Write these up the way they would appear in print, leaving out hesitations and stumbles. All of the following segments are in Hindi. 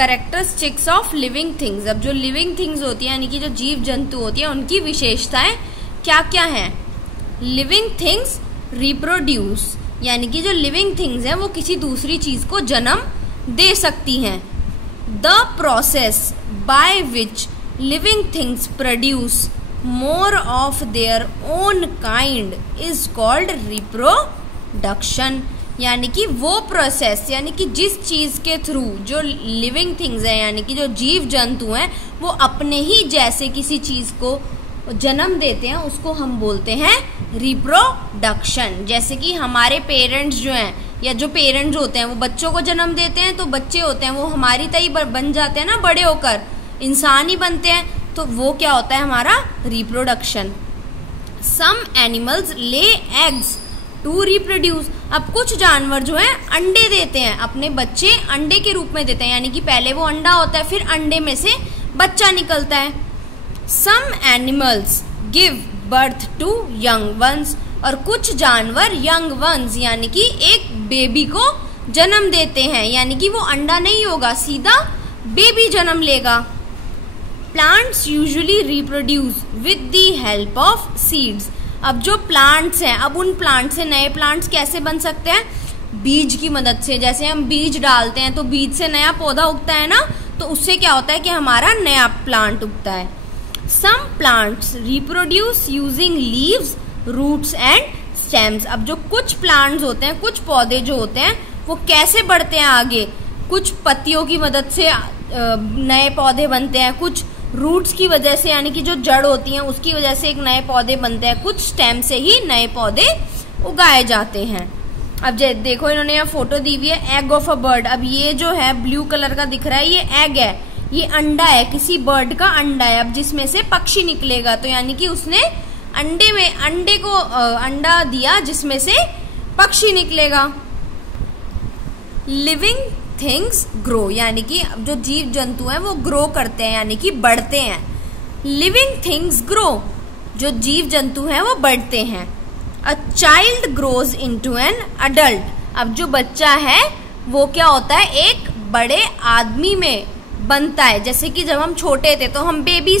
Characteristics of living things. अब जो लिविंग थिंग्स होती है यानी कि जो जीव जंतु होती है उनकी विशेषताएं क्या क्या हैं। लिविंग थिंग्स रिप्रोड्यूस, यानी कि जो लिविंग थिंग्स हैं वो किसी दूसरी चीज को जन्म दे सकती हैं। The process by which living things produce more of their own kind is called reproduction, यानी कि वो प्रोसेस, यानी कि जिस चीज के थ्रू जो लिविंग थिंग्स है यानी कि जो जीव जंतु हैं वो अपने ही जैसे किसी चीज को जन्म देते हैं उसको हम बोलते हैं रिप्रोडक्शन। जैसे कि हमारे पेरेंट्स जो हैं या जो पेरेंट्स होते हैं वो बच्चों को जन्म देते हैं, तो बच्चे होते हैं वो हमारी तरह बन जाते हैं ना, बड़े होकर इंसान ही बनते हैं, तो वो क्या होता है हमारा reproduction. Some animals lay eggs to reproduce. अब कुछ जानवर जो है अंडे देते हैं, अपने बच्चे अंडे के रूप में देते हैं, यानी कि पहले वो अंडा होता है फिर अंडे में से बच्चा निकलता है। Some animals give birth to young ones, और कुछ जानवर यंग वंस यानी कि एक बेबी को जन्म देते हैं, यानी कि वो अंडा नहीं होगा, सीधा बेबी जन्म लेगा। Plants usually reproduce with the help of seeds. अब जो प्लांट्स हैं, अब उन प्लांट से नए प्लांट्स कैसे बन सकते हैं, बीज की मदद से। जैसे हम बीज डालते हैं तो बीज से नया पौधा उगता है ना, तो उससे क्या होता है कि हमारा नया प्लांट उगता है। Some plants reproduce using leaves, roots and stems. अब जो कुछ प्लांट्स होते हैं, कुछ पौधे जो होते हैं वो कैसे बढ़ते हैं आगे, कुछ पत्तियों की मदद से नए पौधे बनते हैं, कुछ रूट्स की वजह से यानी कि जो जड़ होती हैं उसकी वजह से एक नए पौधे बनते हैं, कुछ स्टेम से ही नए पौधे उगाए जाते हैं। अब देखो इन्होंने यहाँ फोटो दी हुई है एग ऑफ अ बर्ड। अब ये जो है ब्लू कलर का दिख रहा है ये एग है, ये अंडा है, किसी बर्ड का अंडा है। अब जिसमें से पक्षी निकलेगा, तो यानी कि उसने अंडे को अंडा दिया जिसमें से पक्षी निकलेगा। लिविंग थिंग्स ग्रो, यानी कि जो जीव जंतु हैं वो ग्रो करते हैं यानी कि बढ़ते हैं। लिविंग थिंग्स ग्रो, जो जीव जंतु हैं वो बढ़ते हैं। A child grows into an adult. अब जो बच्चा है वो क्या होता है, एक बड़े आदमी में बनता है। जैसे कि जब हम छोटे थे तो हम बेबी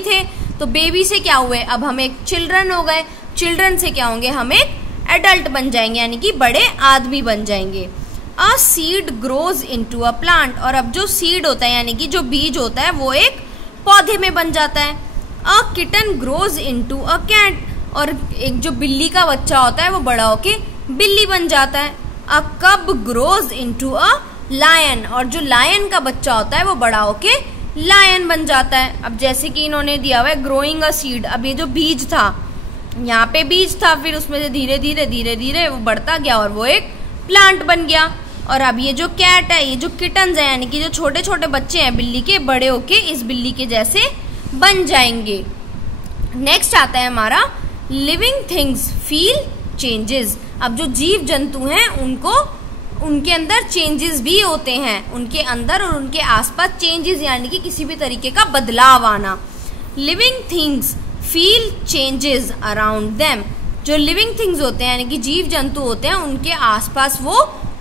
थे, तो बेबी से क्या हुए, अब हम एक चिल्ड्रन हो गए, चिल्ड्रन से क्या होंगे, हम एक एडल्ट बन जाएंगे यानी कि बड़े आदमी बन जाएंगे। A seed grows into a plant, और अब जो सीड होता है यानी कि जो बीज होता है वो एक पौधे में बन जाता है। A kitten grows into a cat, और एक जो बिल्ली का बच्चा होता है वो बड़ा होके बिल्ली बन जाता है। अ कब ग्रोज इनटू अ लायन, और जो लायन का बच्चा होता है वो बड़ा होके लायन बन जाता है। अब जैसे कि इन्होंने दिया हुआ है ग्रोइंग अ सीड, अब ये जो बीज था यहाँ पे बीज था, फिर उसमें से धीरे धीरे वो बढ़ता गया और वो एक प्लांट बन गया। और अब ये जो कैट है, ये जो किटन्स है यानी कि जो छोटे छोटे बच्चे हैं बिल्ली के, बड़े होके इस बिल्ली के जैसे बन जाएंगे। नेक्स्ट आता है हमारा लिविंग थिंग्स फील चेंजेस। अब जो जीव जंतु हैं उनके अंदर चेंजेस भी होते हैं, उनके अंदर और उनके आसपास चेंजेस यानी कि किसी भी तरीके का बदलाव आना। Living things feel changes around them. जो लिविंग थिंग्स होते हैं यानी कि जीव जंतु होते हैं उनके आसपास वो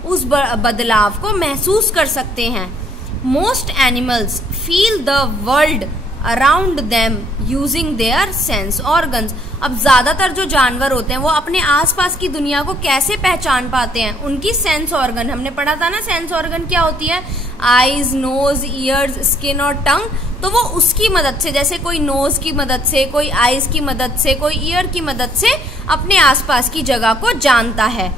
उस बदलाव को महसूस कर सकते हैं। Most animals feel the world around them using their sense organs. अब ज्यादातर जो जानवर होते हैं वो अपने आसपास की दुनिया को कैसे पहचान पाते हैं, उनकी सेंस ऑर्गन, हमने पढ़ा था ना सेंस ऑर्गन क्या होती है, आईज, नोज, ईयर्स, स्किन और टंग। तो वो उसकी मदद से, जैसे कोई नोज की मदद से, कोई आईज की मदद से, कोई ईयर की मदद से अपने आसपास की जगह को जानता है।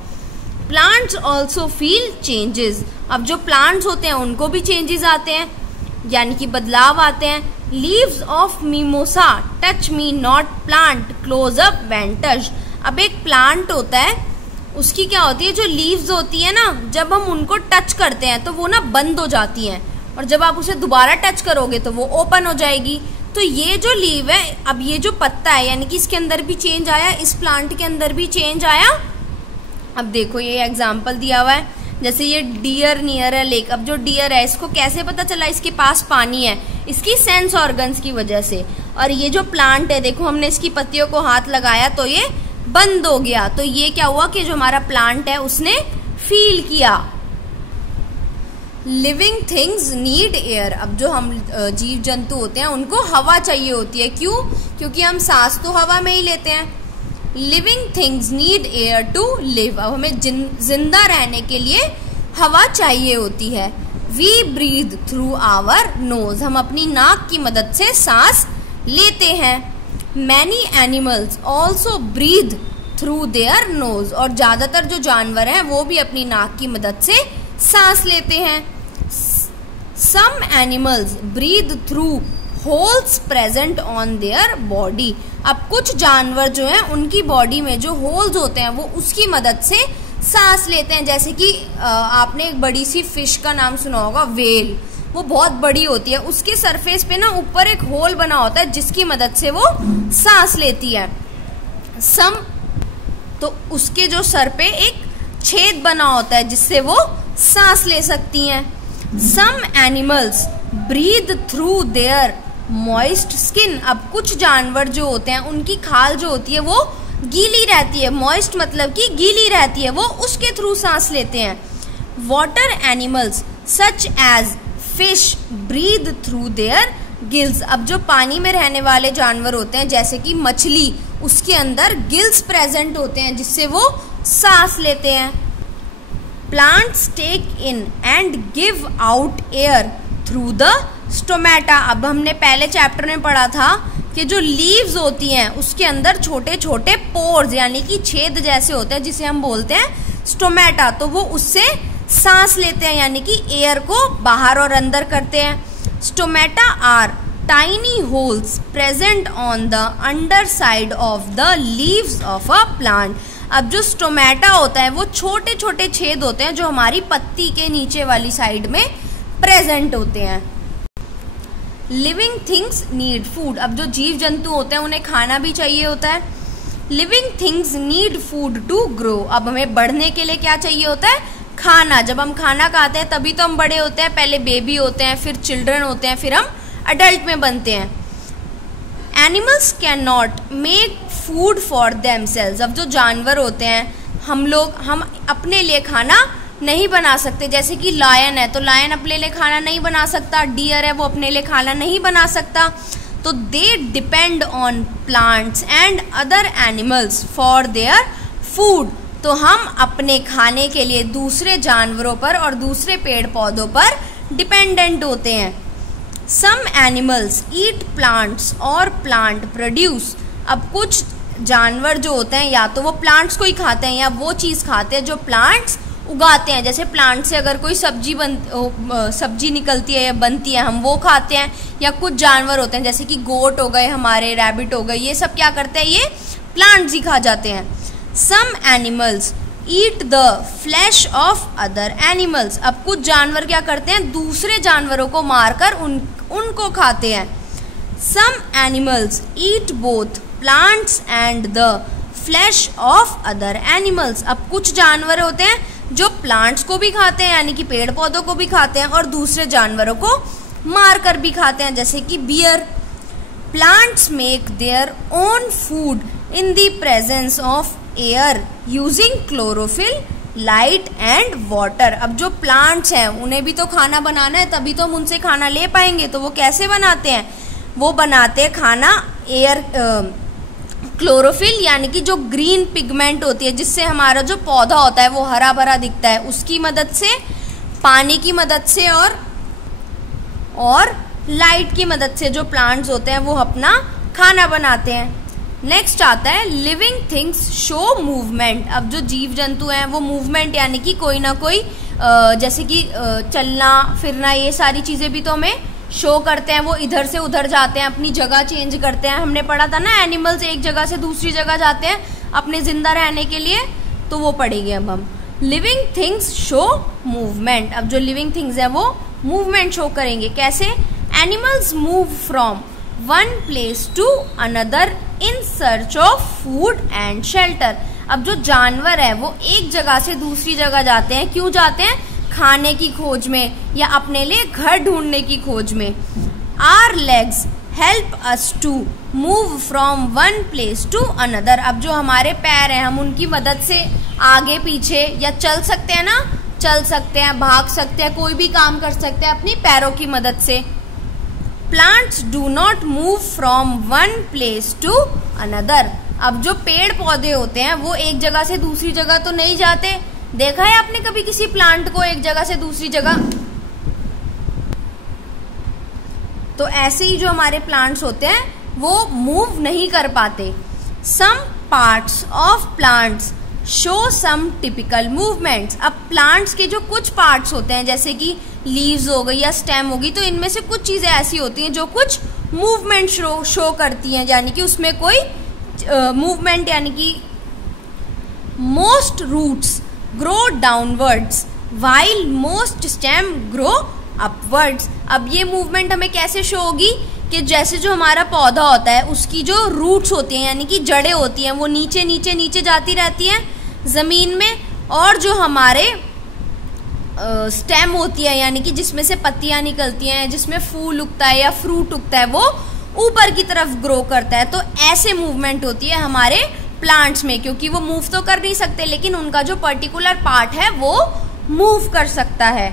Plants also feel changes. अब जो प्लांट्स होते हैं उनको भी चेंजेस आते हैं यानी कि बदलाव आते हैं। Leaves of mimosa touch me not plant close up when touched. अब एक प्लांट होता है उसकी क्या होती है, जो लीव्स होती है ना, जब हम उनको टच करते हैं तो वो ना बंद हो जाती हैं, और जब आप उसे दोबारा टच करोगे तो वो ओपन हो जाएगी। तो ये जो लीव है, अब ये जो पत्ता है यानी कि इसके अंदर भी चेंज आया, इस प्लांट के अंदर भी चेंज आया। अब देखो ये एग्जाम्पल दिया हुआ है, जैसे ये डियर नियर अ लेक। अब जो डियर है इसको कैसे पता चला इसके पास पानी है, इसकी सेंस ऑर्गन्स की वजह से। और ये जो प्लांट है देखो, हमने इसकी पत्तियों को हाथ लगाया तो ये बंद हो गया। तो ये क्या हुआ कि जो हमारा प्लांट है उसने फील किया। Living things need air. अब जो हम जीव जंतु होते हैं उनको हवा चाहिए होती है। क्यों? क्योंकि हम सांस तो हवा में ही लेते हैं। Living things need air to live. अब हमें जिंदा रहने के लिए हवा चाहिए होती है। We breathe through our nose. हम अपनी नाक की मदद से सांस लेते हैं। Many animals also breathe through their nose. और ज्यादातर जो जानवर हैं वो भी अपनी नाक की मदद से सांस लेते हैं। Some animals breathe through holes present on their body. अब कुछ जानवर जो हैं उनकी बॉडी में जो होल्स होते हैं वो उसकी मदद से सांस लेते हैं। जैसे कि आपने एक बड़ी सी फिश का नाम सुना होगा, व्हेल। वो बहुत बड़ी होती है, उसके सरफेस पे ना ऊपर एक होल बना होता है जिसकी मदद से वो सांस लेती है। तो उसके जो सर पे एक छेद बना होता है जिससे वो सांस ले सकती हैं। Some animals breathe through their moist skin. अब कुछ जानवर जो होते हैं उनकी खाल जो होती है वो गीली रहती है। मॉइस्ट मतलब कि गीली रहती है, वो उसके थ्रू सांस लेते हैं। Water animals such as fish breathe through their gills. अब जो पानी में रहने वाले जानवर होते हैं जैसे कि मछली, उसके अंदर गिल्स प्रेजेंट होते हैं जिससे वो सांस लेते हैं। Plants take in and give out air through the stomata. अब हमने पहले चैप्टर में पढ़ा था कि जो लीव्स होती हैं उसके अंदर छोटे छोटे पोर्स यानी कि छेद जैसे होते हैं जिसे हम बोलते हैं स्टोमेटा। तो वो उससे सांस लेते हैं यानी कि एयर को बाहर और अंदर करते हैं। Stomata are tiny holes present on the underside of the leaves of a plant. अब जो स्टोमेटा होता है वो छोटे छोटे छेद होते हैं जो हमारी पत्ती के नीचे वाली साइड में प्रेजेंट होते हैं। Living things need food. अब जो जीव जंतु होते हैं उन्हें खाना भी चाहिए होता है। Living things need food to grow. अब हमें बढ़ने के लिए क्या चाहिए होता है? खाना। जब हम खाना खाते हैं तभी तो हम बड़े होते हैं। पहले बेबी होते हैं, फिर चिल्ड्रन होते हैं, फिर हम अडल्ट में बनते हैं। Animals can not make food for themselves. अब जो जानवर होते हैं हम अपने लिए खाना नहीं बना सकते। जैसे कि लायन है तो लायन अपने लिए खाना नहीं बना सकता। डियर है वो अपने लिए खाना नहीं बना सकता। तो they depend on plants and other animals for their food. तो हम अपने खाने के लिए दूसरे जानवरों पर और दूसरे पेड़ पौधों पर डिपेंडेंट होते हैं। सम एनिमल्स ईट प्लांट्स और प्लांट प्रोड्यूस। अब कुछ जानवर जो होते हैं या तो वो प्लांट्स को ही खाते हैं या वो चीज़ खाते हैं जो प्लांट्स उगाते हैं। जैसे प्लांट से अगर कोई सब्जी निकलती है या बनती है हम वो खाते हैं। या कुछ जानवर होते हैं जैसे कि गोट हो गए हमारे, रैबिट हो गए, ये सब क्या करते हैं? ये प्लांट्स ही खा जाते हैं। Some animals eat the flesh of other animals. अब कुछ जानवर क्या करते हैं? दूसरे जानवरों को मारकर उनको खाते हैं। Some animals eat both plants and the flesh of other animals. अब कुछ जानवर होते हैं जो प्लांट्स को भी खाते हैं यानी कि पेड़ पौधों को भी खाते हैं और दूसरे जानवरों को मारकर भी खाते हैं जैसे कि bear. Plants make their own food in the presence of air using chlorophyll, light and water. अब जो प्लांट्स हैं उन्हें भी तो खाना बनाना है तभी तो हम उनसे खाना ले पाएंगे। तो वो कैसे बनाते हैं? वो बनाते हैं खाना एयर क्लोरोफिल यानी कि जो ग्रीन पिगमेंट होती है जिससे हमारा जो पौधा होता है वो हरा भरा दिखता है, उसकी मदद से, पानी की मदद से और लाइट की मदद से जो प्लांट्स होते हैं वो अपना खाना बनाते हैं। नेक्स्ट आता है लिविंग थिंग्स शो मूवमेंट। अब जो जीव जंतु हैं वो मूवमेंट यानी कि कोई ना कोई जैसे कि चलना फिरना ये सारी चीज़ें भी तो हमें शो करते हैं। वो इधर से उधर जाते हैं, अपनी जगह चेंज करते हैं। हमने पढ़ा था ना एनिमल्स एक जगह से दूसरी जगह जाते हैं अपने जिंदा रहने के लिए, तो वो पढ़ेंगे अब हम। Living things show movement. अब जो लिविंग थिंग्स है वो मूवमेंट शो करेंगे। कैसे? Animals move from one place to another in search of food and shelter. अब जो जानवर है वो एक जगह से दूसरी जगह जाते हैं। क्यों जाते हैं? खाने की खोज में या अपने लिए घर ढूंढने की खोज में। Our legs help us to move from one place to another. अब जो हमारे पैर हैं हम उनकी मदद से आगे पीछे या चल सकते हैं ना, चल सकते हैं, भाग सकते हैं, कोई भी काम कर सकते हैं अपनी पैरों की मदद से। Plants do not move from one place to another. अब जो पेड़ पौधे होते हैं वो एक जगह से दूसरी जगह तो नहीं जाते। देखा है आपने कभी किसी प्लांट को एक जगह से दूसरी जगह? तो ऐसे ही जो हमारे प्लांट्स होते हैं वो मूव नहीं कर पाते। Some parts of plants show some typical movements. अब प्लांट्स के जो कुछ पार्ट्स होते हैं जैसे कि लीव्स हो गई या स्टेम होगी, तो इनमें से कुछ चीजें ऐसी होती हैं जो कुछ मूवमेंट शो करती हैं, यानी कि उसमें कोई मूवमेंट, यानी कि most roots grow downwards while most stem grow upwards. अब ये मूवमेंट हमें कैसे शो होगी कि जैसे जो हमारा पौधा होता है उसकी जो रूट्स होती हैं यानी कि जड़ें होती हैं वो नीचे नीचे नीचे जाती रहती हैं जमीन में, और जो हमारे स्टेम होती है यानी कि जिसमें से पत्तियां निकलती हैं, जिसमें फूल उगता है या फ्रूट उगता है, वो ऊपर की तरफ ग्रो करता है। तो ऐसे मूवमेंट होती है हमारे प्लांट्स में, क्योंकि वो मूव तो कर नहीं सकते लेकिन उनका जो पर्टिकुलर पार्ट है वो मूव कर सकता है।